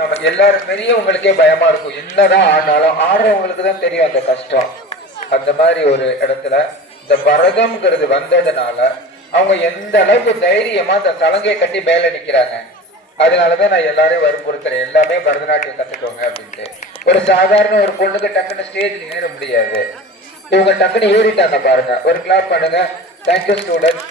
நம்ம எல்லாரும் பெரியவங்களுக்கே பயமா இருக்கும். என்னதான் ஆனாலும் ஆடுறவங்களுக்கு தான் தெரியும் அந்த கஷ்டம். அந்த மாதிரி ஒரு இடத்துல இந்த பரதம்ங்கிறது வந்ததுனால அவங்க எந்த அளவுக்கு தைரியமா அந்த சலங்கையை கட்டி மேல நிக்கிறாங்க. அதனாலதான் நான் எல்லாரையும் வற்புறுத்துறேன், எல்லாமே பரதநாட்டியம் கத்துக்கோங்க அப்படின்ட்டு. ஒரு சாதாரண ஒரு பொண்ணுக்கு டக்குன்னு ஸ்டேஜ்ல ஏற முடியாது. இவங்க டக்குன்னு ஏறிட்டாங்க பாருங்க. ஒரு கிளாப் பண்ணுங்க. Thank you student.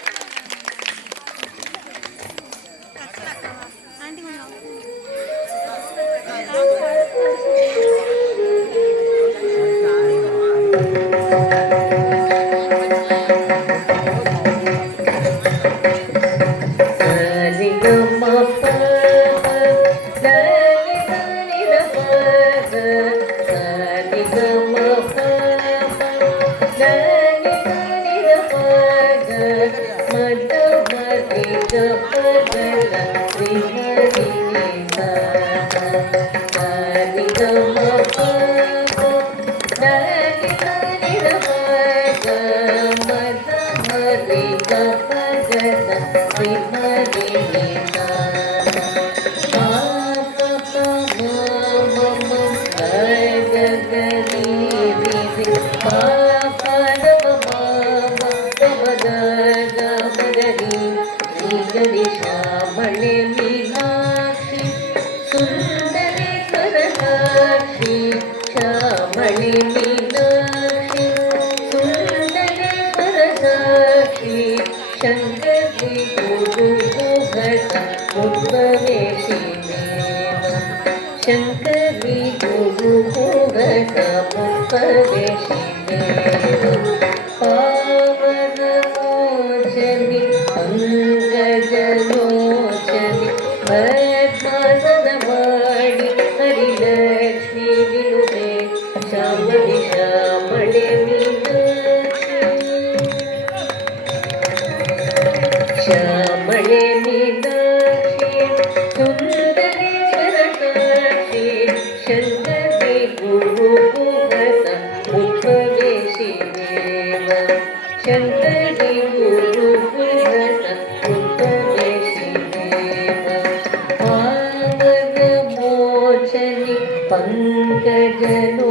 पंकजनो